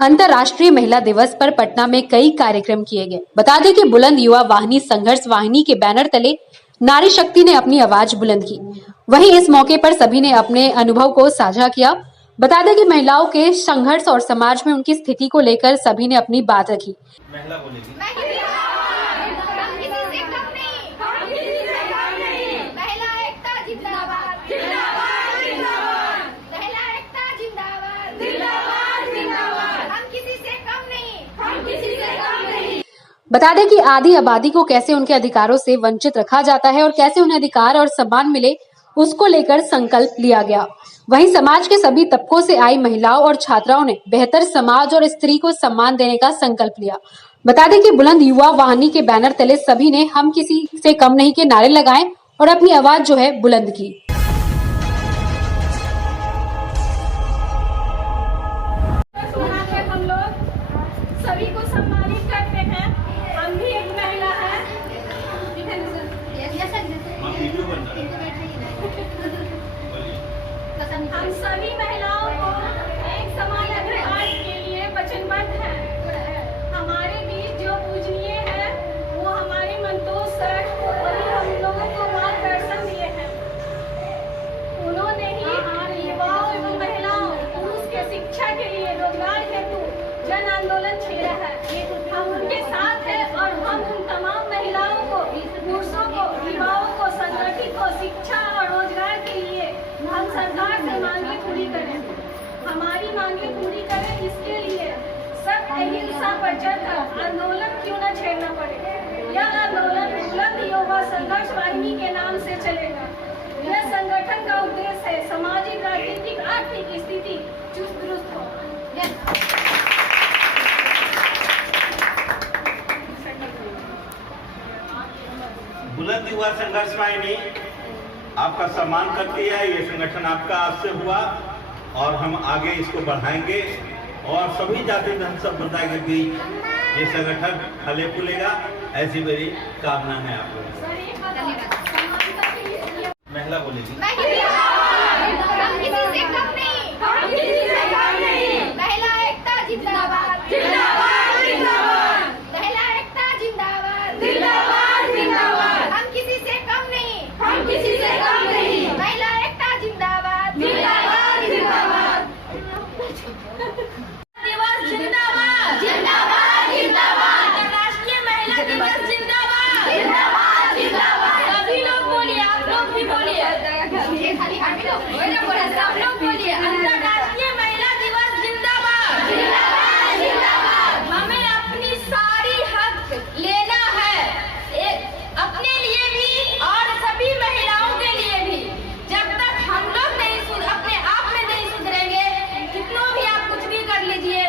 अंतर्राष्ट्रीय महिला दिवस पर पटना में कई कार्यक्रम किए गए। बता दें कि बुलंद युवा वाहिनी संघर्ष वाहिनी के बैनर तले नारी शक्ति ने अपनी आवाज बुलंद की। वहीं इस मौके पर सभी ने अपने अनुभव को साझा किया। बता दें कि महिलाओं के संघर्ष और समाज में उनकी स्थिति को लेकर सभी ने अपनी बात रखी। महिला बोलेगी बता दें कि आधी आबादी को कैसे उनके अधिकारों से वंचित रखा जाता है और कैसे उन्हें अधिकार और सम्मान मिले, उसको लेकर संकल्प लिया गया। वहीं समाज के सभी तबकों से आई महिलाओं और छात्राओं ने बेहतर समाज और स्त्री को सम्मान देने का संकल्प लिया। बता दें कि बुलंद युवा वाहिनी के बैनर तले सभी ने हम किसी से कम नहीं के नारे लगाए और अपनी आवाज जो है बुलंद की। हम लोग सभी को सम्मानित करते हैं। हम भी एक महिला है। हम सभी महिलाओं को एक समान अधिकार के लिए वचनबद्ध हैं। हमारे बीच जो पूजनीय है वो हमारे मंतोष सर वही हम लोगों को मार्गदर्शन दिए हैं। उन्होंने ही युवाओं एवं महिलाओं पुरुष के शिक्षा के लिए रोजगार हेतु जन आंदोलन छेड़ा है। हम उनके साथ हैं और हम उन तमाम महिलाओं को, पुरुषों को, युवाओं को संगठित को शिक्षा और रोजगार के लिए हम सरकार से मांगे पूरी करें। हमारी मांगे पूरी करें, इसके लिए सब अहिंसा पर चलकर आंदोलन क्यों न छेड़ना पड़े। यह आंदोलन बुलंद युवा संघर्ष वाहिनी के नाम से चलेगा। यह संगठन का उद्देश्य है सामाजिक, राजनीतिक, आर्थिक स्थिति चुस्त दुरुस्त हो। बुलंद युवा संघर्ष वाहिनी आपका सम्मान करती है। ये संगठन आपका आज से हुआ और हम आगे इसको बढ़ाएंगे और सभी जाति धर्म संप्रदाय के बीच ये संगठन फले फूलेगा, ऐसी मेरी कामना है आप लोगों से। महिला बोलेगी अंतर्राष्ट्रीय महिला दिवस जिंदाबाद। हमें अपनी सारी हक लेना है, अपने लिए भी और सभी महिलाओं के लिए भी। जब तक हम लोग नहीं अपने आप में नहीं सुधरेंगे, कितना भी आप कुछ भी कर लीजिए,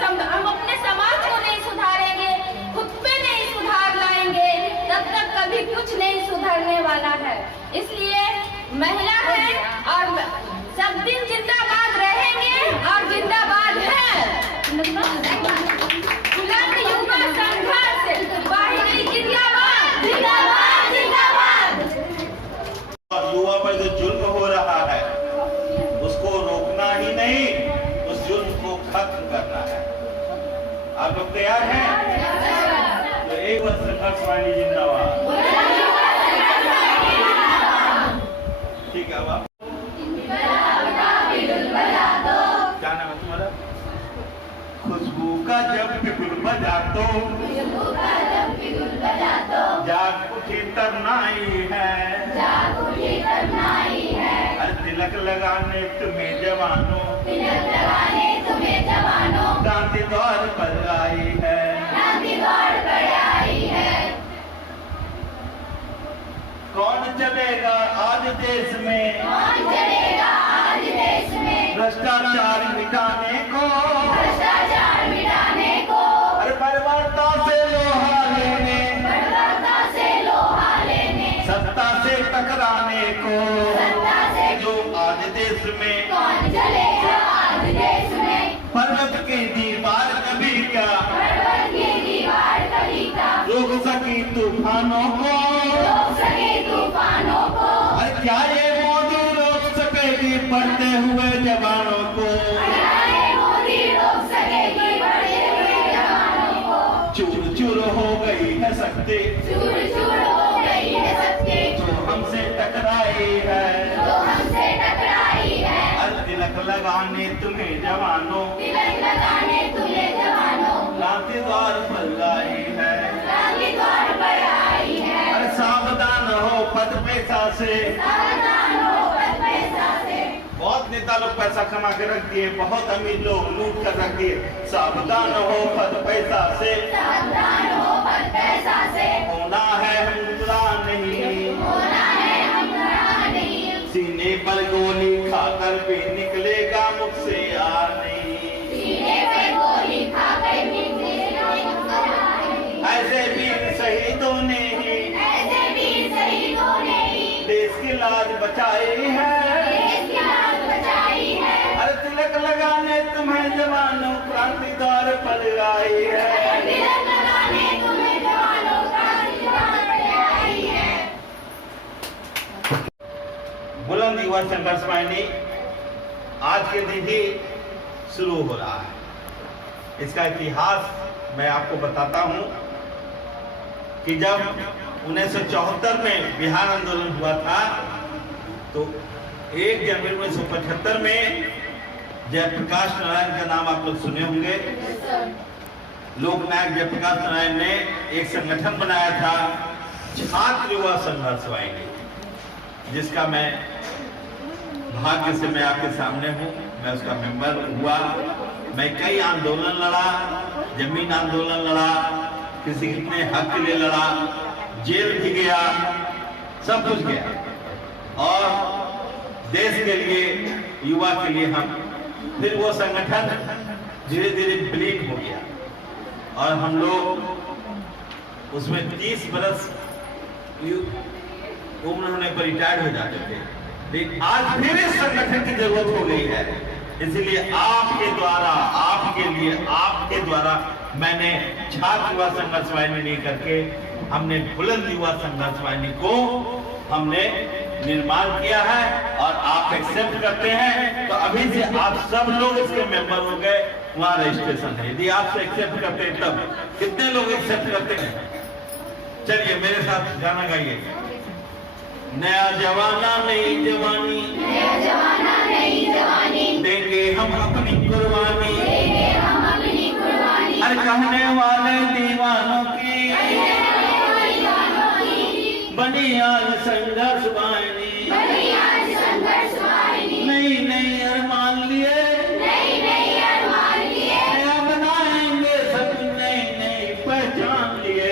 हम अपने समाज को नहीं सुधारेंगे, खुद पे नहीं सुधार लाएंगे, तब तक कभी कुछ नहीं सुधरने वाला है। इसलिए महिला है और सब दिन जिंदाबाद रहेंगे और जिंदाबाद है। बुलंद युवा संघर्ष वाहिनी जिंदाबाद, जिंदाबाद, जिंदाबाद। युवा पर जो जुल्म हो रहा है उसको रोकना ही नहीं, उस जुल्म को खत्म करना है। आप लोग तैयार हैं? तो एक बार संघर्ष वाहिनी जिंदाबाद। ठीक है, अब आप क्या नाम है तुम्हारा? खुशबू का जब बिगुल बजा तो जाग उठी तरनाई है, अरे तिलक लगाने तुम्हें जवानों, गांधी द्वार पर आई है। कौन चलेगा आज देश में भ्रष्टाचार मिटाने को, अरे बर्बरता से लोहा लेने, सत्ता से टकराने को, जो आज देश में पर्वत की दीवार कभी क्या रोक सकी तूफानों को, अरे क्या ये मोदी रोक सकेगी पढ़ते हुए जवानों को। लगाने तुम्हें जवानों, तिलक लगाने तुम्हें जवानों, क्रांति द्वार पर आई है, क्रांति द्वार पर आई है। अरे सावधान हो पद पैसा से, सावधान हो पद पैसा से। बहुत नेता लोग पैसा कमा के रख दिए, बहुत अमीर लोग लूट कर रख दिए। सावधान हो पद पैसा से, सावधान हो पद पैसा से। होना है हमला नहीं, होना है हमरा नहीं, सीने पर गोली खाकर भी निकलेगा मुख से यार नहीं। सीने पे गोली खाकर निकलेगा मुख से यार नहीं। ऐसे वीर शहीदों ने ही, ऐसे वीर शहीदों ने ही देश की लाज बचाई है, देश की लाज बचाई है। अरे तिलक लगाने तुम्हें जवानों, क्रांति द्वार पर आई है। तिलक लगाने तुम्हें जवानों, क्रांति द्वार पर आई है। बुलंद युवा संघर्ष वाहिनी आज के दिन ही शुरू हो रहा है। इसका इतिहास मैं आपको बताता हूं कि जब 1974 में बिहार आंदोलन हुआ था तो 1 जनवरी 1975 में जयप्रकाश नारायण का नाम आप लोग सुने होंगे। लोकनायक जयप्रकाश नारायण ने एक संगठन बनाया था छात्र युवा संघर्ष वाहिनी, जिसका मैं भाग्य से मैं आपके सामने हूँ। मैं उसका मेंबर हुआ। मैं कई आंदोलन लड़ा, जमीन आंदोलन लड़ा, किसी कितने हक के लिए लड़ा, जेल भी गया, सब कुछ गया। और देश के लिए, युवा के लिए हम फिर वो संगठन धीरे धीरे विलीन हो गया और हम लोग उसमें 30 बरस उम्र होने पर रिटायर्ड हो जाते थे। लेकिन आज फिर इस संगठन की जरूरत हो गई है, इसलिए आपके द्वारा, आपके लिए, आपके द्वारा मैंने छात्र युवा संघर्ष वाहिनी नहीं करके हमने बुलंद युवा संघर्ष वाहिनी को हमने निर्माण किया है और आप एक्सेप्ट करते हैं तो अभी से आप सब लोग इसके मेंबर हो गए। वहां रजिस्ट्रेशन है, यदि आप एक्सेप्ट करते हैं तब। कितने लोग एक्सेप्ट करते हैं? चलिए मेरे साथ गाना गाइए। नया जमाना नई जवानी, नया जमाना नई जवानी, देंगे हम अपनी कुर्बानी, देंगे हम अपनी कुर्बानी। अरे कहने वाले दीवानों की बनी आज संघर्ष वाहिनी, बनी आज संघर्ष वाहिनी। नई नई अरमान लिए, नई नई अरमान लिए, नया बनाएंगे सब नई नई पहचान लिए।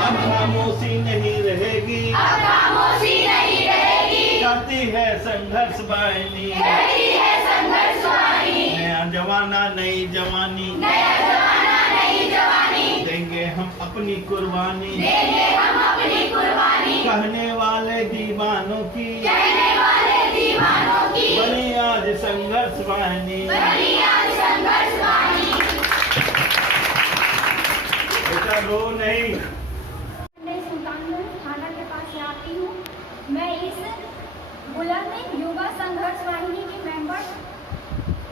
अब खामोशी नहीं रहेगी, अब खामोशी नहीं रहेगी, करती है संघर्ष वाहिनी, करती है संघर्ष वाहिनी। नया जमाना नई जवानी, नया जमाना नई जवानी, देंगे हम अपनी कुर्बानी, देंगे हम अपनी कुर्बानी। कहने वाले दीवानों की, कहने वाले दीवानों की, बनी आज संघर्ष वाहिनी। बनी आज संघर्ष वाहिनी। बेटा रो नहीं। मैं सुल्तानगंज थाना के पास से आती हूँ। मैं इस बुलंद युवा संघर्ष वाहिनी की मेंबर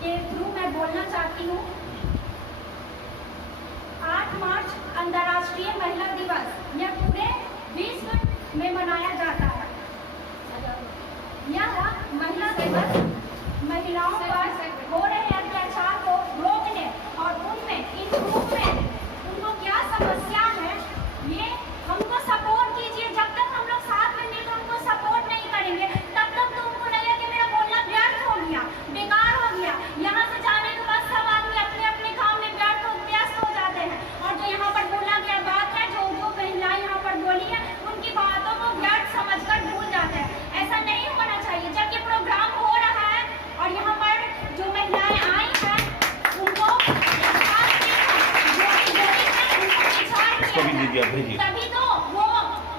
के थ्रू मैं बोलना चाहती हूँ। 8 मार्च अंतर्राष्ट्रीय महिला दिवस यह पूरे विश्व में मनाया जाता है। यह महिला दिवस महिलाओं पर हो रहे अत्याचार को रोकने और उनमें इम्प्रूवमेंट, उनको क्या समस्या है ये हमको सपोर्ट कीजिए। जब तक हम लोग साथ में मिलकर उनको सपोर्ट नहीं करेंगे तब तक तो उनको लगेगा कि मेरा बोलना व्यर्थ हो गया, बेकार हो गया। यहाँ से जाने के बाद सब आदमी अपने अपने काम में व्यस्त हो जाते हैं और जो यहाँ पर बोला गया बात है, जो महिलाएं यहाँ पर बोली है, उनकी बातों को व्यर्थ समझकर भूल जाते हैं। ऐसा नहीं होना चाहिए। जब ये प्रोग्राम हो रहा है और यहाँ पर जो महिलाएं आई हैं उनको तभी तो वो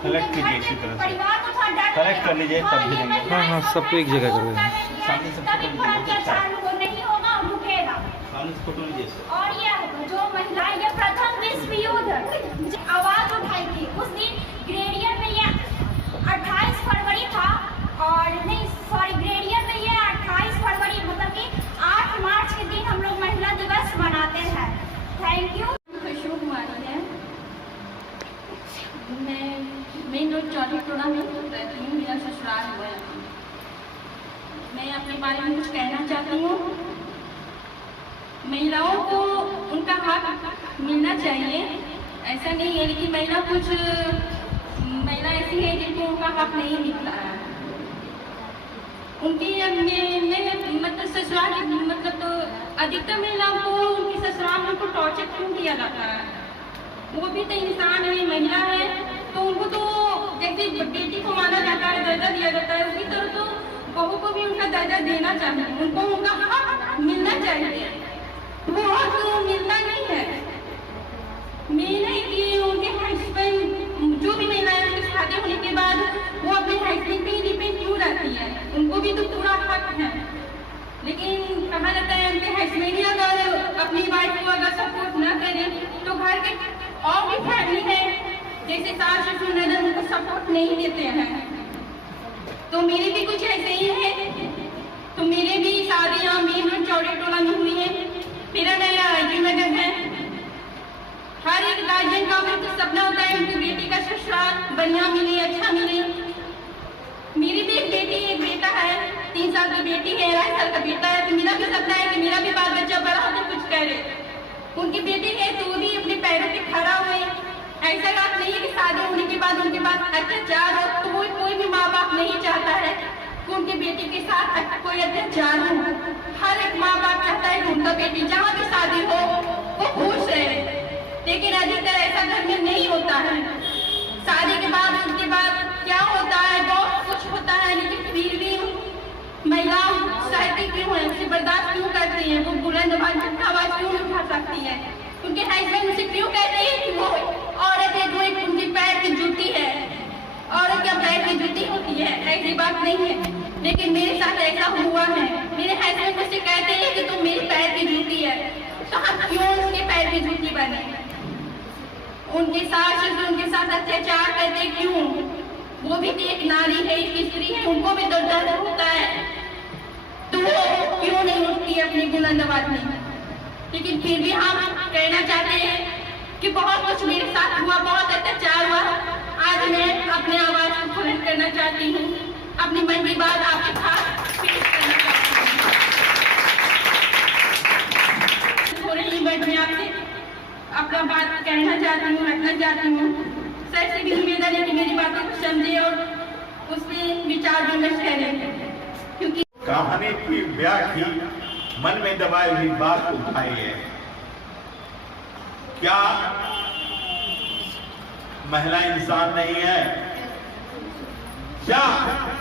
कलेक्ट कीजिए इसी तरह से। परिवार को थोड़ा डर कलेक्ट कर लीजिए, तब भेजेंगे। हाँ, सबको एक जगह कर देंगे। सामने से तभी फोटो थोड़ा लीजिए। अत्याचार वो नहीं होगा और रुकेगा। सामने से फोटो लीजिए सर। और यह जो महिलाएं ये प्रथम विश्व युद्ध आवाज उठाई थी उस दिन ग्रेडियर में ये 28 फरवरी था और नहीं सॉरी ग्रेडियर में ये 28 फरवरी मतलब कि 8 मार्च के दिन हम लोग महिला दिवस मनाते हैं। Thank you. खुशबू कुमारी है। मैं मेन रोड चौधरी टोला में रहती हूँ। मेरा ससुराल हुआ है। मैं अपने बारे में कुछ कहना चाहती हूँ। महिलाओं को उनका हक मिलना चाहिए, ऐसा नहीं है, लेकिन महिला ऐसी है जिनको उनका हक नहीं मिलता है। उनकी मतलब ससुराल मतलब तो अधिकतर महिलाओं को उनकी ससुराल में उनको टॉर्चर क्यों किया जाता है? वो भी तो इंसान है, महिला है, तो उनको तो जैसे बेटी को माना जाता है, दर्जा दिया जाता है, उसी तरह तो बहू को भी उनका दर्जा देना चाहिए, उनको उनका हक मिलना चाहिए। वो हक मिलता नहीं है। मेन है कि उनके हस्बैंड, जो भी महिलाएं उनके शादी होने के बाद वो अपने हस्बैंड पे ही डिपेंड क्यों रहती है? उनको भी तो पूरा हक है, लेकिन कहा जाता है उनके हस्बैंड ही अगर अपनी वाइफ को अगर सपोर्ट न करें तो घर के और भी फैमिली है जैसे सास ससुर ननद उनको सपोर्ट नहीं देते हैं। तो मेरे भी कुछ ऐसे ही है। तो मेरे भी शादियाँ मेन चौड़े टोला में हुई है। मेरा नया रायपुर नगर है। हर एक गार्जियन का तो सपना होता है उनकी बेटी का ससुराल बढ़िया मिले, अच्छा मिले। मेरी भी एक बेटी एक बेटा है, 3 साल की बेटी है, 2.5 साल का बेटा है। तो मेरा भी सपना है कि मेरा भी बाल बच्चा बड़ा हो तो कुछ करे। उनकी बेटी है तो वो भी अपने पैरों पे खड़ा हुए। ऐसा बात नहीं है कि शादी होने के बाद उनके पास अत्याचार हो, तो वो कोई भी माँ बाप नहीं चाहता है कि उनकी बेटी के साथ कोई अत्याचार हो। हर एक माँ बाप चाहता है कि उनका बेटी जहाँ भी शादी हो वो खुश रहे, लेकिन अधिकतर ऐसा घर में नहीं होता है। शादी के बाद उसके बाद क्या होता है, बहुत कुछ होता है, लेकिन फिर भी महिलाओं सहती क्यों है, उसे बर्दाश्त क्यों करती है? वो बुलंद आवाज क्यों नहीं उठा सकती है? उनके हस्बैंड उसे क्यों कहते हैं कि वो औरत है जो एक उनकी पैर की जूती है? औरत क्या पैर की जूती होती है? ऐसी बात नहीं है, लेकिन मेरे साथ ऐसा हुआ है। मेरे हस्बैंड मुझसे कहते हैं कि तुम मेरी पैर की जूती है, तो हम क्यों उसके पैर की जूती बने? उनके सास उनके साथ अत्याचार करते क्यों? वो भी तो एक नारी है, एक स्त्री है, उनको भी तो दर्द होता है, तो वो क्यों नहीं उठती अपनी बुलंद आवाज में? लेकिन फिर भी हम कहना चाहते हैं कि बहुत कुछ मेरे साथ हुआ, बहुत अत्याचार हुआ। आज मैं अपने आवाज को बुलंद करना चाहती हूँ, अपनी मन की बात आपके साथ पेश करना चाहती हूँ। थोड़े ही वर्ड में आपसे अपना बात कहना चाहती हूँ, रखना चाहती हूँ। सर से भी उम्मीद है कि मेरी बातों को समझे और उसमें विचार विमर्श करें, क्योंकि कहानी की व्याख्या मन में दबाई हुई बात उठाई है। क्या महिला इंसान नहीं है? क्या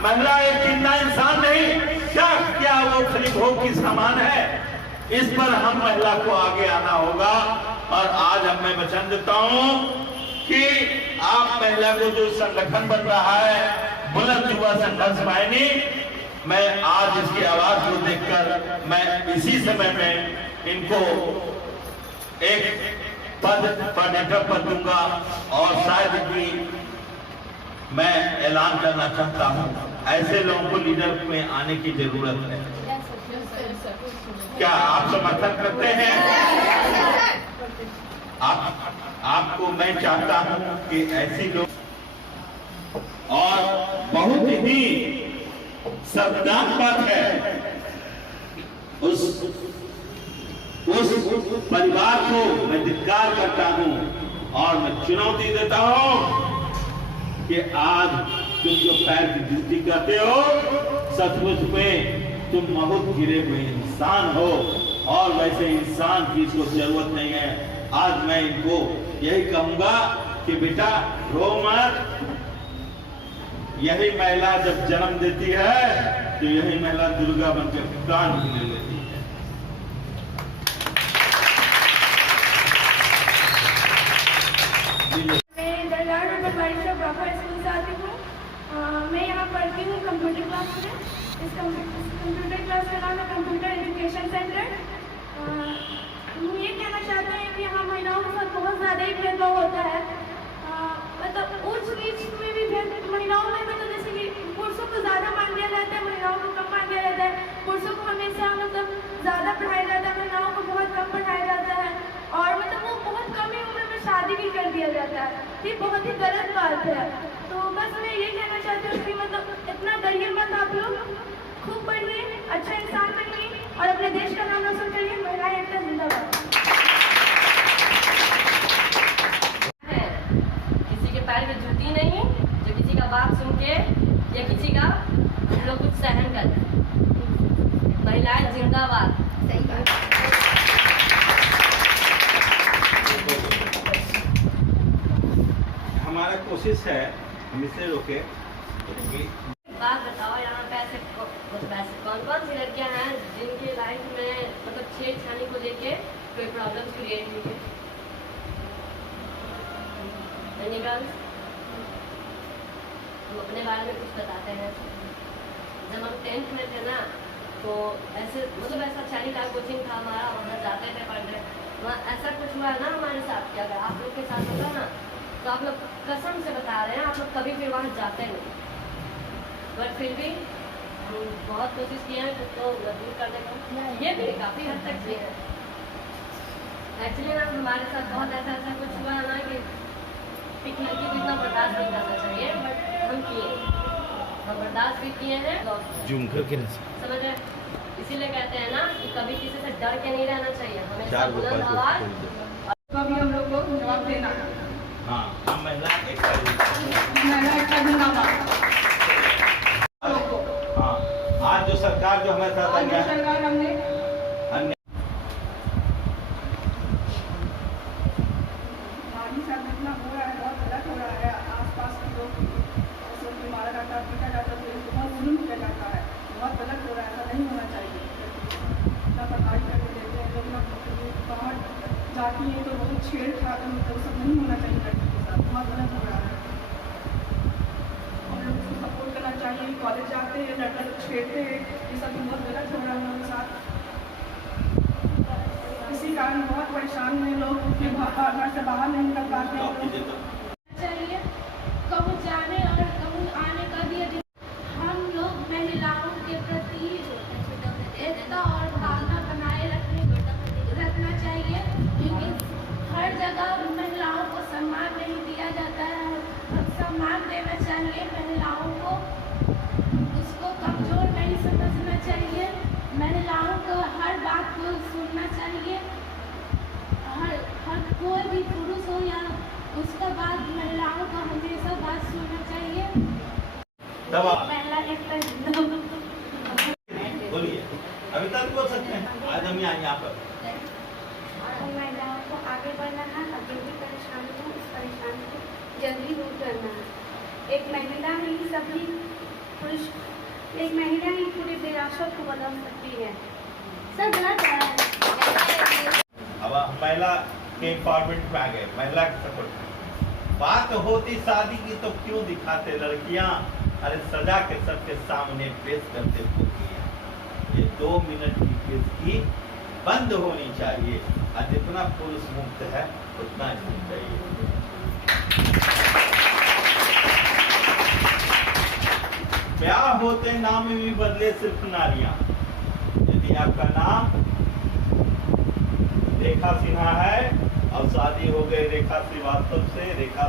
महिला एक जिंदा इंसान नहीं? क्या वो खाली भोग की सामान है? इस पर हम महिला को आगे आना होगा। और आज अब मैं वचन देता हूं कि आप महिला को जो संगठन बन रहा है बुलंद युवा संघर्ष वाहिनी, मैं आज इसकी आवाज को देखकर मैं इसी समय में इनको एक पद पर नेतृत्व पद दूंगा और शायद भी मैं ऐलान करना चाहता हूं, ऐसे लोगों को लीडर में आने की जरूरत है। क्या आप समर्थन करते हैं? आपको मैं चाहता हूं कि ऐसी लोग, और बहुत ही शर्मनाक बात है, उस परिवार को मैं धिक्कार करता हूं और मैं चुनौती देता हूं कि आज तुम जो पैर की जूती करते हो, सचमुच में तुम बहुत गिरे हुए इंसान हो, और वैसे इंसान की इसको जरूरत नहीं है। आज मैं इनको यही कहूंगा कि बेटा रो मत। यही महिला जब जन्म देती है तो यही महिला दुर्गा बनकर प्राण भी ले लेती है। मैं दरगाह नंबर 22 से ब्रॉपर स्कूल से आती हूँ। मैं यहाँ पढ़ती हूँ कंप्यूटर क्लास में। इस कंप्यूटर क्लास का नाम है कंप्यूटर एजुकेशन सेंटर। हम ये कहना चाहते हैं कि यहाँ महिलाओं के साथ बहुत ज़्यादा ही भेदभाव होता है। मतलब ऊंच नीच में भी महिलाओं में मतलब जैसे कि पुरुषों को ज़्यादा मान दिया जाता है, महिलाओं को कम मान दिया जाता है। पुरुषों को हमेशा मतलब ज़्यादा पढ़ाया जाता है, महिलाओं को बहुत कम पढ़ाया जाता है, और मतलब वो बहुत कम ही उम्र में शादी भी कर दिया जाता है। ये बहुत ही गलत बात है। तो बस मैं ये कहना चाहती हूँ कि मतलब इतना डरिए मत आप लोग, खूब पढ़िए, अच्छा इंसान बनिए और अपने देश का नाम रोशन करिए। महिलाएं एकता जिंदाबाद। किसी के पैर में जूती नहीं, जो किसी का बात सुन के या किसी का हम लोग कुछ सहन कर जाए। महिलाएं जिंदाबाद। सही बात। हमारा कोशिश है हम इसे रोके। बात बताओ, यहाँ पे ऐसे कौन कौन सी लड़कियाँ हैं जिनकी लाइफ में मतलब छेड़छाड़ी को लेके कोई प्रॉब्लम क्रिएट हुई है? Any girls? हम अपने बारे में कुछ बताते हैं। जब हम 10th में थे ना, तो ऐसे मतलब ऐसा चैरिटा कोचिंग था हमारा, वहाँ जाते थे पढ़ने। वहाँ ऐसा कुछ हुआ है ना हमारे साथ कि अगर आप लोग के साथ होगा ना, तो आप लोग कसम से बता रहे हैं आप लोग कभी फिर वहाँ जाते नहीं। बट फिर भी हम बहुत कोशिश किए हैं खुद को मजबूर करने का। ये भी काफ़ी हद तक किए हैं। एक्चुअली ना हमारे साथ बहुत ऐसा कुछ हुआ है ना कि एक लड़की को इतना बर्दाश्त नहीं करना चाहिए, बट हम किए, हम बर्दाश्त भी किए हैं। समझ रहे? इसीलिए कहते हैं ना कि कभी किसी से डर के नहीं रहना चाहिए, हमेशा बुलंद आवाज। कभी हम लोग को जवाब देना। हाँ, हम महिला एकता जिंदाबाद। महिला एकता जिंदाबाद। हाँ, आज जो सरकार जो हमारे साथ आ गया है, सरकार हमने अन्य नारी साथ इतना हो रहा है, बहुत गलत हो रहा है। आसपास के लोग ऐसे भी मारा जाता है, पीटा जाता है, बहुत जुल्म किया जाता है, बहुत गलत हो रहा है। ऐसा नहीं होना चाहिए। ना पढ़ाई करने देते हैं लोग, ना बाहर जाती है तो बहुत छेड़छाड़, मतलब सब नहीं होना चाहिए लड़की के साथ, बहुत गलत हो रहा है। हम लोग उसको सपोर्ट करना चाहिए। कॉलेज जाते हैं, लड़का लोग छेड़ते हैं, ये सब बहुत गलत हो रहा है हम लोगों के साथ। इसी कारण बहुत परेशान हैं लोग, घर से बाहर नहीं निकल पाते हैं लोग। चाहिए कहूँ जाने और कहूँ आने का भी हम लोग महिलाओं के प्रति एकता और भावना बनाए रखना चाहिए, क्योंकि हर जगह महिलाओं को सम्मान नहीं दिया जाता है। और सम्मान देना चाहिए महिलाओं को, उसको कमजोर नहीं समझना चाहिए। महिलाओं को हर बात को सुनना चाहिए। हर कोई भी पुरुष हो या उसका बात, महिलाओं को हमेशा बात सुनना चाहिए। महिला एकता जिंदाबाद। बोलिए, अभी तक बोल सकते हैं। आज हम यहाँ पर महिलाओं को आगे बढ़ना है, अभी भी परेशानी है, इस परेशानी को जल्दी दूर करना है। एक महिला ही सभी पुरुष, एक महिला ही पूरी विरासत को बदल सकती है। सर गलत है। अब हम महिला के एम्पावरमेंट पे आ गए, महिला के सपोर्ट में। बात होती शादी की तो क्यों दिखाते लड़कियां, अरे सजा के सबके सामने पेश करते पुरखियां। ये 2 मिनट की पेशगी बंद होनी चाहिए। और जितना पुरुष मुक्त है उतना ही चाहिए। ब्याह होते नाम में भी बदले सिर्फ नारियां। यदि आपका नाम रेखा सिन्हा है और शादी हो गई रेखा श्रीवास्तव से, रेखा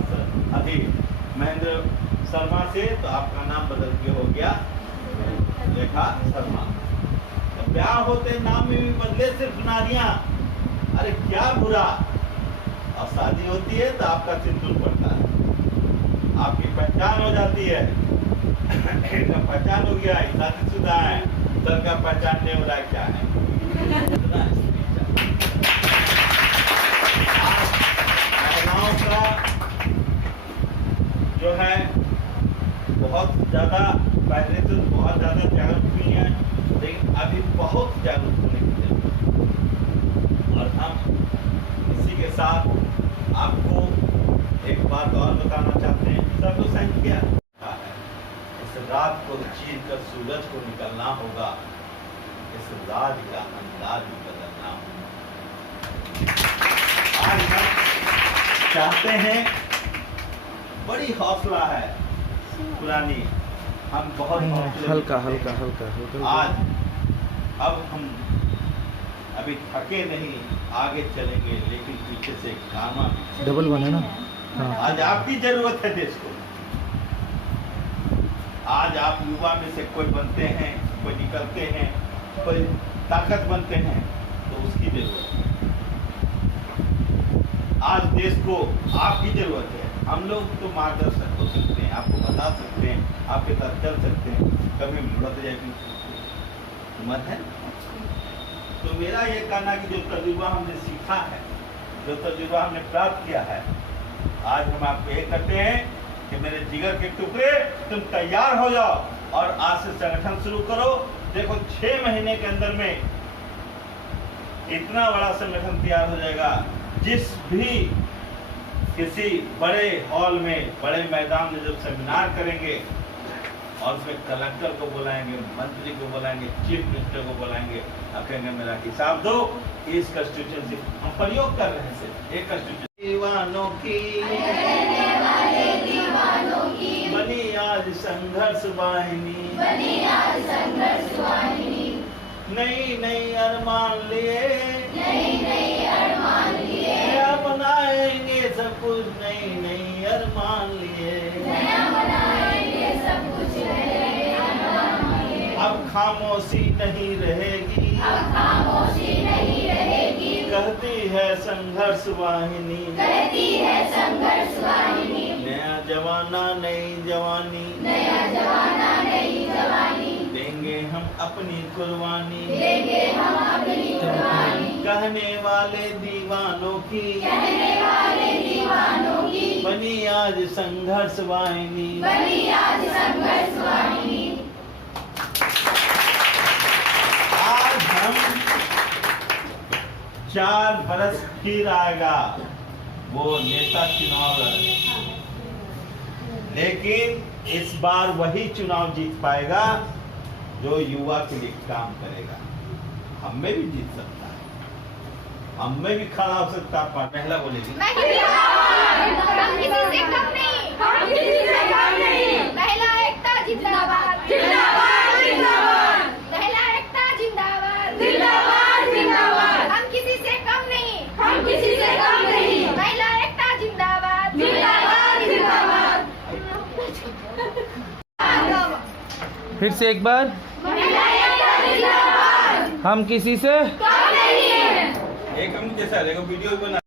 महेंद्र शर्मा से, तो आपका नाम बदल के हो गया रेखा शर्मा। तो ब्याह होते नाम में भी बदले सिर्फ नारियां, अरे क्या बुरा। और शादी होती है तो आपका सिंदूर पड़ता है, आपकी पहचान हो जाती है। पहचान हो गया, शादीशुदा है, सर का पहचानने वाला क्या है। महिलाओं का जो है बहुत ज़्यादा, पहले तो बहुत ज़्यादा जागरूक हुई है, लेकिन अभी बहुत जागरूक होने की जरूरत। और हम इसी के साथ आपको एक बात और बताना चाहते हैं। सब लोग साइन किया है, इस रात को चीर कर सूरज को निकलना होगा, इस रात का अंदाज भी बदलना होगा। आज हम चाहते हैं, बड़ी हौसला है पुरानी, हम बहुत हल्का हल्का हल्का हल्का। आज अब हम अभी थके नहीं, आगे चलेंगे, लेकिन पीछे से गाना भी डबल वन है ना। हाँ। आज आपकी जरूरत है देश को। आज आप युवा में से कोई बनते हैं, कोई निकलते हैं, कोई ताकत बनते हैं तो उसकी जरूरत है। आज देश को आपकी जरूरत है। हम लोग तो मार्गदर्शक हो सकते हैं, आपको बता सकते हैं, आपके साथ चल सकते हैं, कभी मुड़त जाएगी हिम्मत है। तो मेरा ये कहना कि जो तजुर्बा हमने सीखा है, जो तजुर्बा हमने प्राप्त किया है, आज हम आपको ये कहते हैं कि मेरे जिगर के टुकड़े तुम तैयार हो जाओ और आज से संगठन शुरू करो। देखो 6 महीने के अंदर में इतना बड़ा संगठन तैयार हो जाएगा। जिस भी किसी बड़े हॉल में, बड़े मैदान में जब सेमिनार करेंगे और उसमें कलेक्टर को बुलाएंगे, मंत्री को बुलाएंगे, चीफ मिनिस्टर को बुलाएंगे, अब कहेंगे मेरा हिसाब दो। इस कॉन्स्टिट्यूशन से हम प्रयोग कर रहे हैं, एक कॉन्स्टिट्यूशन दीवानों की बनी आज संघर्ष वाहिनी, नई नई अरमान लिए, नया बनाएंगे सब कुछ, नई नई अरमान लिए, अब खामोशी नहीं रहेगी, कहती है संघर्ष वाहिनी, नया जमाना नई जवानी, देंगे हम अपनी कुर्बानी, कहने वाले दीवानों की बनी आज संघर्ष वाहिनी। आज हम 4 बरस फिर आएगा वो नेता चुनाव लड़ेगा, लेकिन इस बार वही चुनाव जीत पाएगा जो युवा के लिए काम करेगा। हम में भी जीत सकता है, हम में भी खड़ा हो सकता है। महिला बोलेगी हम किसी से कम नहीं, हम किसी से कम नहीं। महिला एकता जिंदाबाद, जिंदाबाद जिंदाबाद। महिला एकता जिंदाबाद, जिंदाबाद जिंदाबाद। हम किसी से कम नहीं, हम किसी से कम नहीं। महिला एकता जिंदाबाद, जिंदाबाद जिंदाबाद। फिर से एक बार, महिला एकता जिंदाबाद। हम किसी से कम नहीं है। एक हम जैसा देखो वीडियो बना